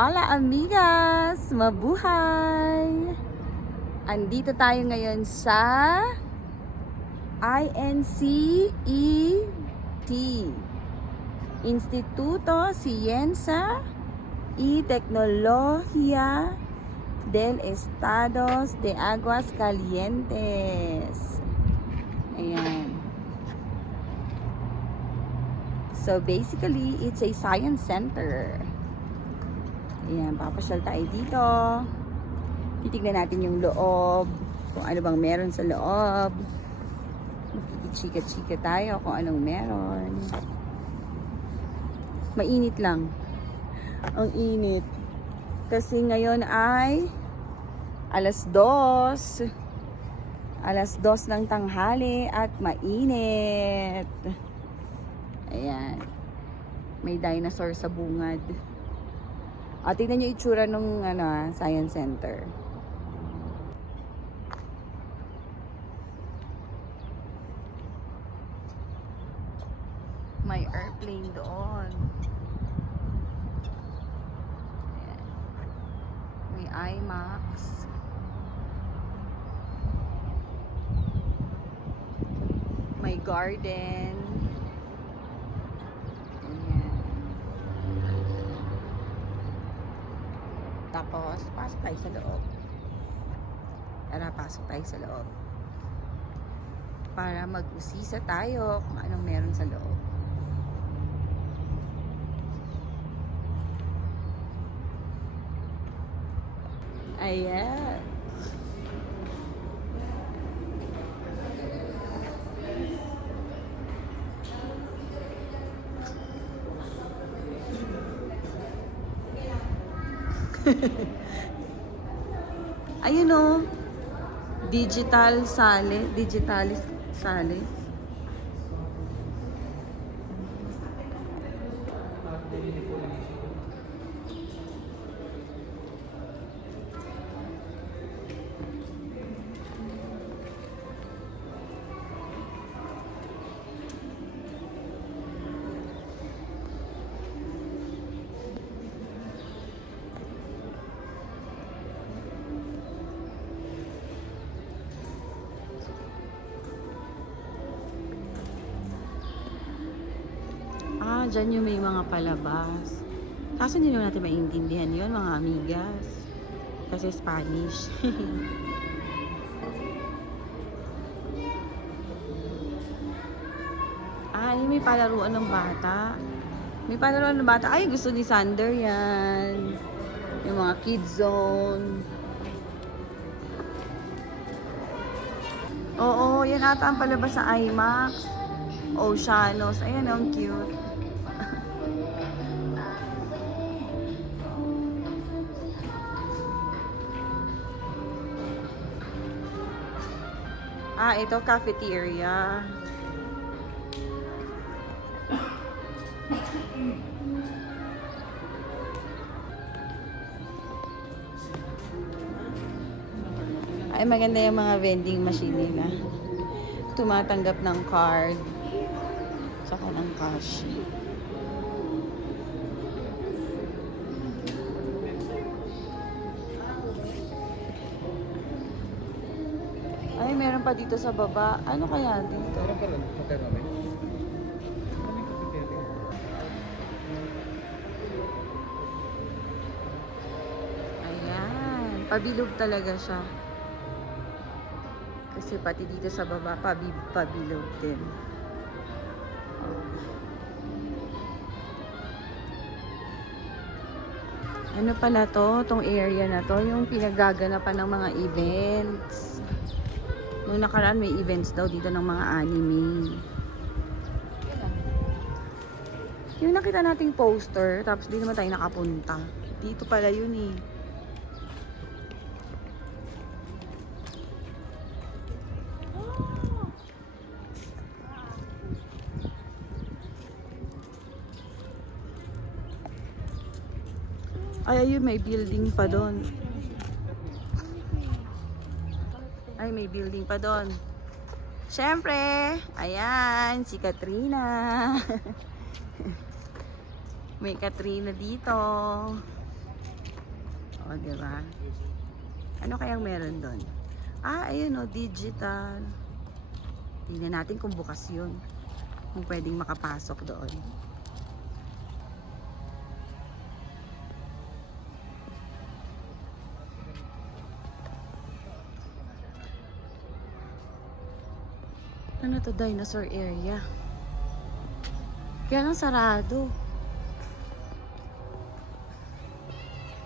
Hola amigas! Mabuhay! Andito tayo ngayon sa INCET, Instituto Ciencia y Tecnología del Estados de Aguascalientes. Ayan. So basically, it's a science center. Ayan, papasyal tayo dito. Titignan natin yung loob, kung ano bang meron sa loob. Makikichika-chika tayo kung anong meron. Mainit lang. Ang init. Kasi ngayon ay alas 2. Alas 2 ng tanghali at mainit. Ayan. May dinosaur sa bungad. At tignan nyo itsura ng science center. May airplane doon. Ayan. May IMAX. May garden. Tapos, pasok tayo sa loob. Tara, pasok tayo sa loob. Para mag-usisa tayo kung anong meron sa loob. Ayan. Ayun o. Digital sale. Digitalis sale. Dyan yung may mga palabas. Kaso hindi naman natin maintindihan yun, mga amigas. Kasi Spanish. May palaruan ng bata. May palaruan ng bata. Ay, gusto ni Sander yan. Yung mga kids zone. Oo, yan ata ang palabas sa IMAX. Oceanos. Ayan, ang cute. Ito cafeteria. Ay, maganda yung mga vending machine nila. Tumatanggap ng card. Saka ng cash. Ay, meron pa dito sa baba. Ano kaya dito? Ayan. Pabilog talaga siya. Kasi pati dito sa baba, pabilog din. Ano pala to? Tong area na to, yung pinagaganapan ng mga events. Nung nakaraan may events daw dito ng mga anime. Yung nakita nating poster, tapos di naman tayo nakapunta. Dito pala yun eh. Ay, ayun, may building pa doon. Ay, may building pa doon. Siyempre, ayan, si Katrina. May Katrina dito. O, diba? Ano kayang meron doon? Ayun o, digital. Tingnan natin kung bukas yun. Kung pwedeng makapasok doon. Ano to? Dinosaur area. Kaya lang sarado.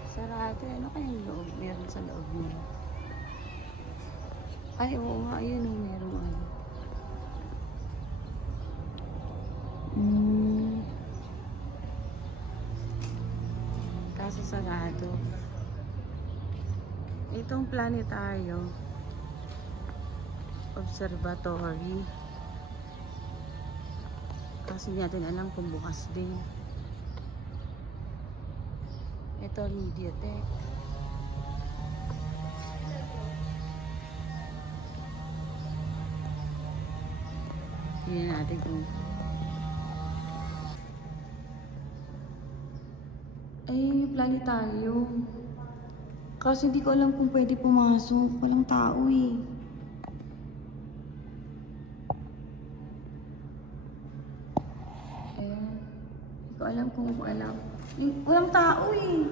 Sarado. Ano kayang loob? Meron sa loob niya. Ay, oo nga. Ayun o, meron ano. Kaso sarado. Itong planetaryo. Observatory. Kasi hindi natin alam kung bukas din. Ito, Mediatek. Tingnan natin kung... Ay, planetarium. Kasi hindi ko alam kung pwede pumasok. Walang tao eh. Ayan. Hindi ko alam kung alam. Walang tao eh.